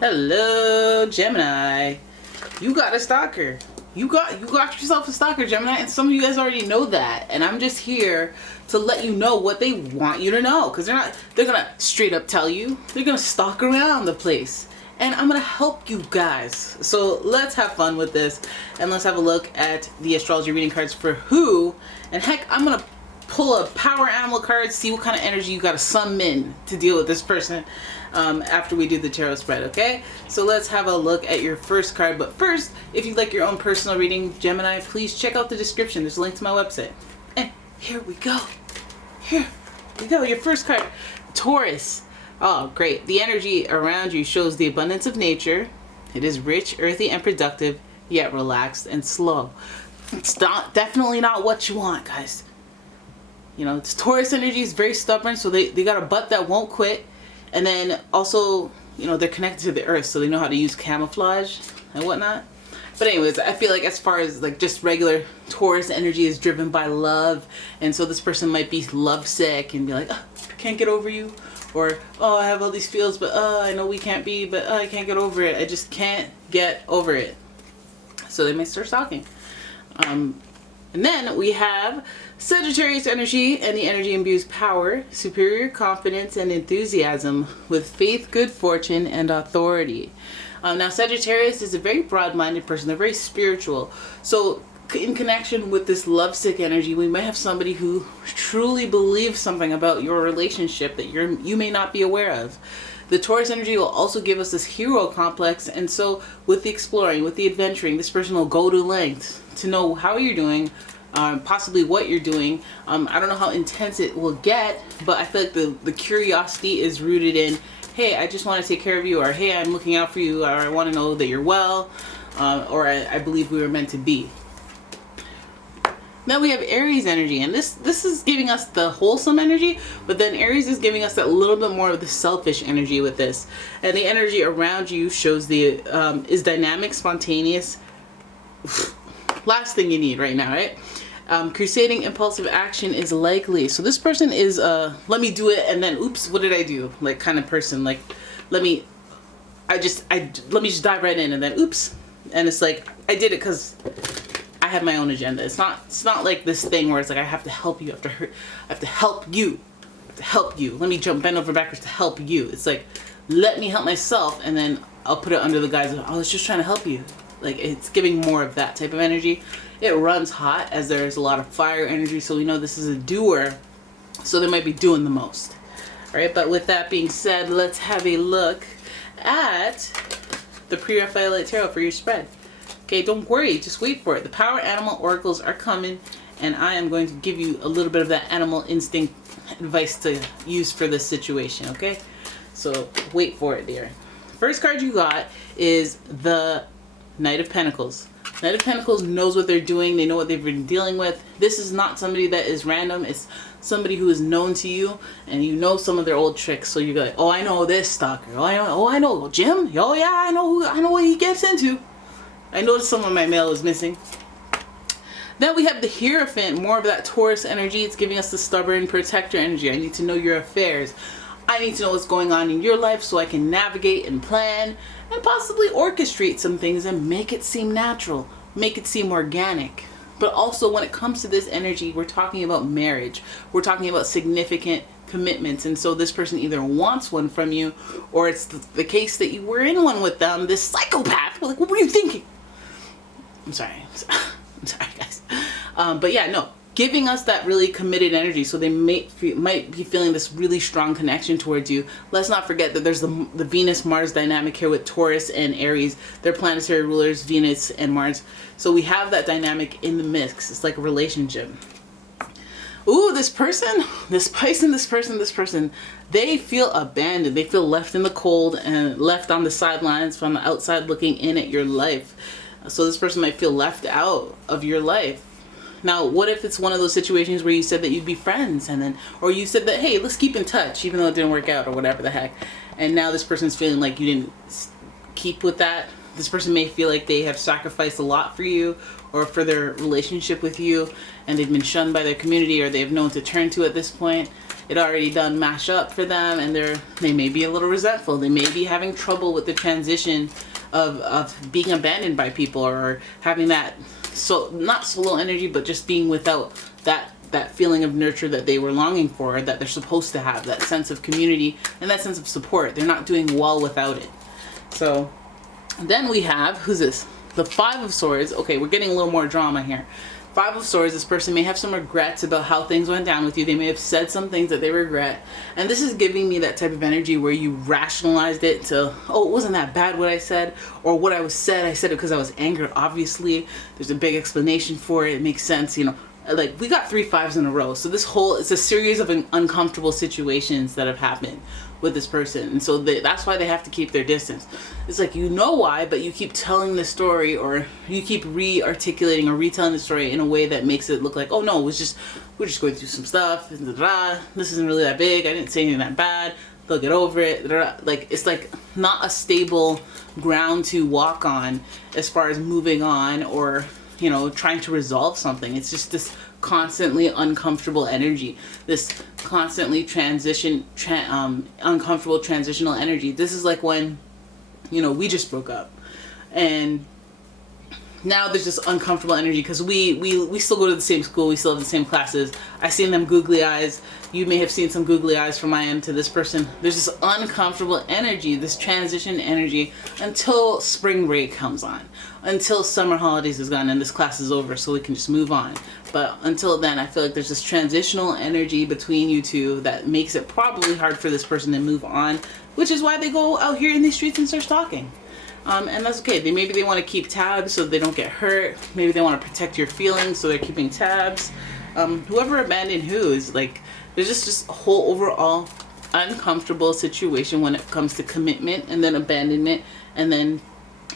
Hello, Gemini. You got a stalker. You got yourself a stalker, Gemini, and some of you guys already know that. And I'm just here to let you know what they want you to know, because they're gonna straight up tell you. They're gonna stalk around the place. And I'm gonna help you guys. So let's have fun with this, and let's have a look at the astrology reading cards for who. And heck, I'm gonna pull a power animal card, see what kind of energy you gotta summon to deal with this person after we do the tarot spread, okay? So let's have a look at your first card. But first, if you'd like your own personal reading, Gemini, please check out the description. There's a link to my website. And here we go. Here we go. Your first card, Taurus. Oh, great. The energy around you shows the abundance of nature. It is rich, earthy, and productive, yet relaxed and slow. It's definitely not what you want, guys. You know, it's Taurus energy is very stubborn, so they got a butt that won't quit. And then also, you know, they're connected to the earth, so they know how to use camouflage and whatnot. But anyways, I feel like as far as like just regular Taurus energy is driven by love. And so this person might be lovesick and be like, oh, I can't get over you. Or, oh, I have all these feels, but I know we can't be, but I can't get over it. I just can't get over it. So they may start stalking. And then we have Sagittarius energy, and the energy imbues power, superior confidence, and enthusiasm with faith, good fortune, and authority. Now, Sagittarius is a very broad-minded person. They're very spiritual. So in connection with this lovesick energy, we might have somebody who truly believes something about your relationship that you may not be aware of. The Taurus energy will also give us this hero complex, and so with the exploring, with the adventuring, this person will go to lengths to know how you're doing, possibly what you're doing. I don't know how intense it will get, but I feel like the curiosity is rooted in, hey, I just want to take care of you, or hey, I'm looking out for you, or I want to know that you're well, or I believe we were meant to be. Then we have Aries energy, and this is giving us the wholesome energy, but then Aries is giving us that little bit more of the selfish energy with this. And the energy around you shows the is dynamic, spontaneous. Last thing you need right now, right? Crusading impulsive action is likely. So this person is let me do it and then oops, what did I do? Like kind of person. Like let me just dive right in and then oops. And it's like I did it because I have my own agenda. It's not like this thing where it's like I have to help you, I have to help you. Let me bend over backwards to help you. It's like, let me help myself, and then I'll put it under the guise of, I was just trying to help you. Like, it's giving more of that type of energy. It runs hot as there's a lot of fire energy, so we know this is a doer, so they might be doing the most. All right, but with that being said, let's have a look at the Pre-Raphaelite Tarot for your spread. Okay, don't worry, just wait for it. The power animal oracles are coming, and I am going to give you a little bit of that animal instinct advice to use for this situation, okay? So wait for it, dear. First card you got is the Knight of Pentacles. Knight of Pentacles knows what they're doing. They know what they've been dealing with. This is not somebody that is random. It's somebody who is known to you, and you know some of their old tricks. So you're like, oh, I know this stalker. Oh, I know Jim. Oh, yeah, I know what he gets into. I noticed some of my mail is missing. Then we have the Hierophant, more of that Taurus energy. It's giving us the stubborn protector energy. I need to know your affairs. I need to know what's going on in your life so I can navigate and plan and possibly orchestrate some things and make it seem natural, make it seem organic. But also when it comes to this energy, we're talking about marriage. We're talking about significant commitments, and so this person either wants one from you, or it's the case that you were in one with them, this psychopath. Like, what were you thinking? I'm sorry, guys. But yeah, no, giving us that really committed energy, so they might be feeling this really strong connection towards you. Let's not forget that there's the Venus-Mars dynamic here with Taurus and Aries. They're planetary rulers, Venus and Mars. So we have that dynamic in the mix. It's like a relationship. Ooh, this person, this person, they feel abandoned. They feel left in the cold and left on the sidelines from the outside looking in at your life. So this person might feel left out of your life. Now, what if it's one of those situations where you said that you'd be friends, and then, or you said that, hey, let's keep in touch, even though it didn't work out or whatever the heck. And now this person's feeling like you didn't keep with that this person may feel like they have sacrificed a lot for you or for their relationship with you, and they've been shunned by their community, or they have no one to turn to at this point. It already done mash up for them, and they may be a little resentful. They may be having trouble with the transition of being abandoned by people, or having that, so not solo energy, but just being without that feeling of nurture that they were longing for, that they're supposed to have, that sense of community and that sense of support. They're not doing well without it. So then we have, who's this? The Five of Swords. Okay, we're getting a little more drama here. Five of Swords, this person may have some regrets about how things went down with you. They may have said some things that they regret. And this is giving me that type of energy where you rationalized it to, oh, it wasn't that bad what I said, or what I said it because I was angered. Obviously, there's a big explanation for it. It makes sense, you know. Like, we got 3 5s in a row. So it's a series of uncomfortable situations that have happened with this person. And so that's why they have to keep their distance. It's like, you know why, but you keep telling the story, or you keep re-articulating or retelling the story in a way that makes it look like, oh no, we're just going through some stuff. This isn't really that big. I didn't say anything that bad. They'll get over it. Like, it's like not a stable ground to walk on as far as moving on, or, you know, trying to resolve something. It's just this constantly uncomfortable energy, this constantly uncomfortable transitional energy. This is like when, you know, we just broke up, and now there's this uncomfortable energy because we still go to the same school, we still have the same classes. I seen them googly eyes. You may have seen some googly eyes from my end to this person. There's this uncomfortable energy, this transition energy, until spring break comes on, until summer holidays is gone and this class is over, so we can just move on. But until then, I feel like there's this transitional energy between you two that makes it probably hard for this person to move on, which is why they go out here in these streets and start stalking. And that's okay. Maybe they want to keep tabs so they don't get hurt. Maybe they want to protect your feelings, so they're keeping tabs. Whoever abandoned who is like, there's just a whole overall uncomfortable situation when it comes to commitment, and then abandonment, and then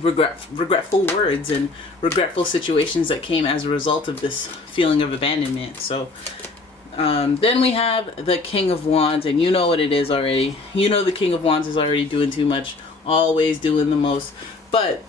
regretful words and regretful situations that came as a result of this feeling of abandonment. So then we have the King of Wands, and you know what it is already. You know the King of Wands is already doing too much, always doing the most, but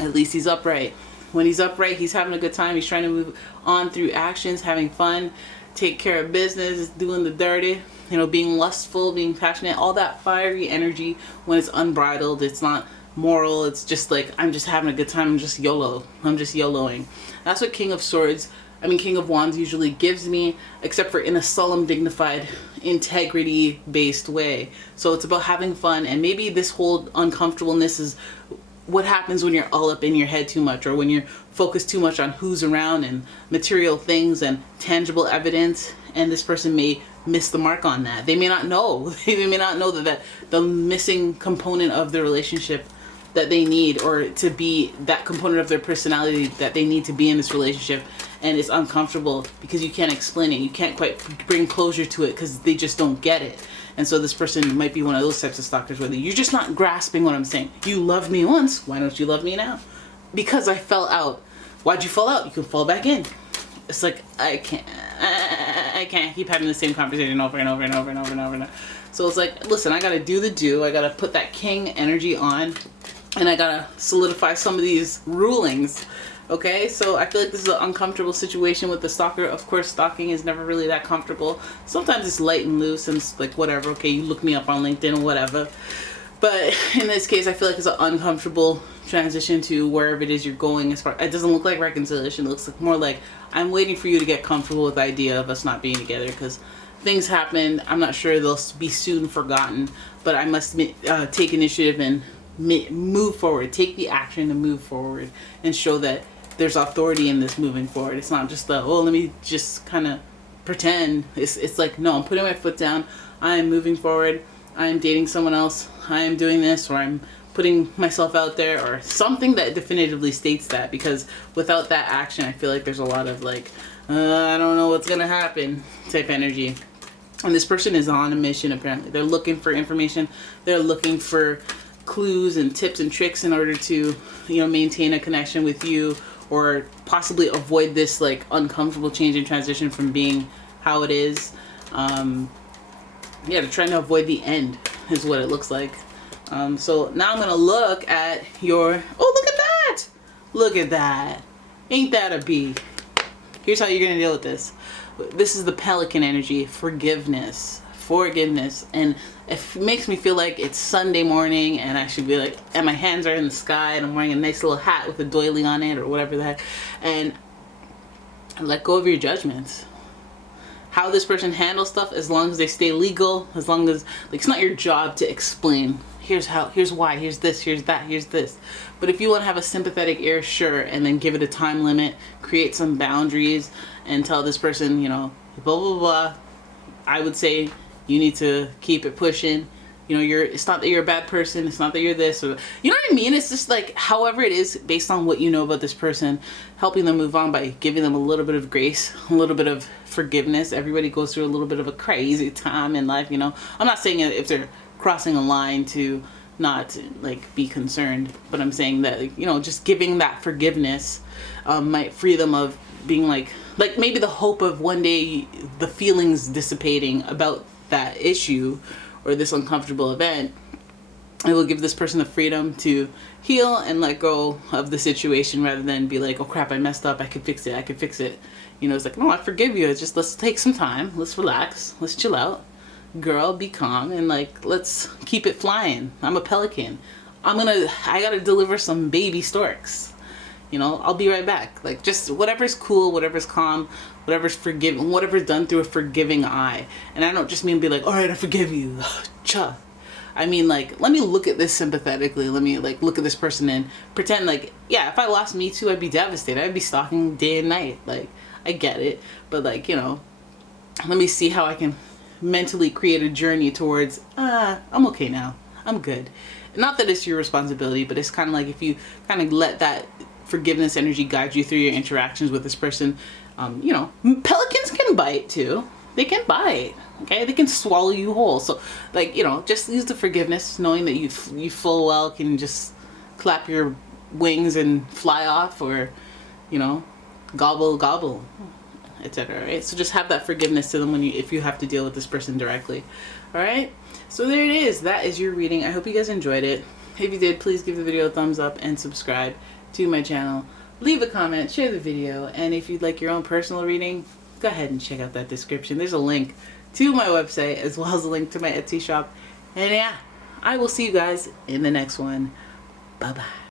at least he's upright. When he's upright, he's having a good time. He's trying to move on through actions, having fun, take care of business, doing the dirty, you know, being lustful, being passionate, all that fiery energy when it's unbridled. It's not moral. It's just like, I'm just having a good time. I'm just YOLO. I'm just YOLOing. That's what King of Wands usually gives me, except for in a solemn, dignified, integrity-based way. So it's about having fun, and maybe this whole uncomfortableness is what happens when you're all up in your head too much, or when you're focused too much on who's around and material things and tangible evidence, and this person may miss the mark on that. They may not know. They may not know that the missing component of the relationship that they need, or to be that component of their personality that they need to be in this relationship, and it's uncomfortable because you can't explain it. You can't quite bring closure to it because they just don't get it. And so this person might be one of those types of stalkers where you're just not grasping what I'm saying. You loved me once, why don't you love me now? Because I fell out. Why'd you fall out? You can fall back in. It's like, I can't keep having the same conversation over and over and over and over and over and over. So it's like, listen, I gotta do the do. I gotta put that king energy on, and I gotta solidify some of these rulings. Okay, so I feel like this is an uncomfortable situation with the stalker. Of course, stalking is never really that comfortable. Sometimes it's light and loose and it's like, whatever, okay, you look me up on LinkedIn or whatever. But in this case, I feel like it's an uncomfortable transition to wherever it is you're going. As far, it doesn't look like reconciliation. It looks like more like, I'm waiting for you to get comfortable with the idea of us not being together, because things happen. I'm not sure they'll be soon forgotten, but I must take initiative and move forward. Take the action to move forward and show that there's authority in this moving forward. It's not just let me just kind of pretend. It's like, no, I'm putting my foot down. I am moving forward. I am dating someone else. I am doing this, or I'm putting myself out there, or something that definitively states that, because without that action, I feel like there's a lot of like, I don't know what's gonna happen type energy. And this person is on a mission, apparently. They're looking for information. They're looking for clues and tips and tricks in order to, you know, maintain a connection with you, or possibly avoid this like uncomfortable change and transition from being how it is. Yeah, they're trying to avoid the end is what it looks like. So now I'm going to look at your, oh, look at that. Look at that. Ain't that a bee? Here's how you're going to deal with this. This is the pelican energy, forgiveness. Forgiveness. And it makes me feel like it's Sunday morning and I should be like, and my hands are in the sky and I'm wearing a nice little hat with a doily on it or whatever the heck. And let go of your judgments. How this person handles stuff, as long as they stay legal, as long as, like, it's not your job to explain. Here's how, here's why, here's this, here's that, here's this. But if you want to have a sympathetic ear, sure, and then give it a time limit, create some boundaries, and tell this person, you know, blah, blah, blah. I would say you need to keep it pushing. You know, it's not that you're a bad person, it's not that you're this, or, you know what I mean? It's just like, however it is, based on what you know about this person, helping them move on by giving them a little bit of grace, a little bit of forgiveness. Everybody goes through a little bit of a crazy time in life, you know. I'm not saying if they're crossing a line to not, like, be concerned, but I'm saying that, you know, just giving that forgiveness might free them of being like maybe the hope of one day the feelings dissipating about that issue or this uncomfortable event. It will give this person the freedom to heal and let go of the situation rather than be like, oh crap, I messed up, I could fix it, I could fix it. You know, it's like, no, I forgive you. It's just, let's take some time, let's relax, let's chill out. Girl, be calm, and like, let's keep it flying. I'm a pelican. I gotta deliver some baby storks. You know, I'll be right back. Like, just whatever's cool, whatever's calm, whatever's forgiving, whatever's done through a forgiving eye. And I don't just mean be like, all right, I forgive you. Cha. I mean, like, let me look at this sympathetically. Let me, like, look at this person and pretend like, yeah, if I lost me too, I'd be devastated. I'd be stalking day and night. Like, I get it. But, like, you know, let me see how I can mentally create a journey towards, I'm okay now. I'm good. Not that it's your responsibility, but it's kind of like if you kind of let that forgiveness energy guide you through your interactions with this person. You know, pelicans can bite too. They can bite. Okay, they can swallow you whole. So, like, you know, just use the forgiveness, knowing that you full well can just clap your wings and fly off, or, you know, gobble gobble, etc. Right? So just have that forgiveness to them if you have to deal with this person directly. All right. So there it is. That is your reading. I hope you guys enjoyed it. If you did, please give the video a thumbs up and subscribe to my channel. Leave a comment, share the video, and if you'd like your own personal reading, go ahead and check out that description. There's a link to my website as well as a link to my Etsy shop. And yeah, I will see you guys in the next one. Bye bye.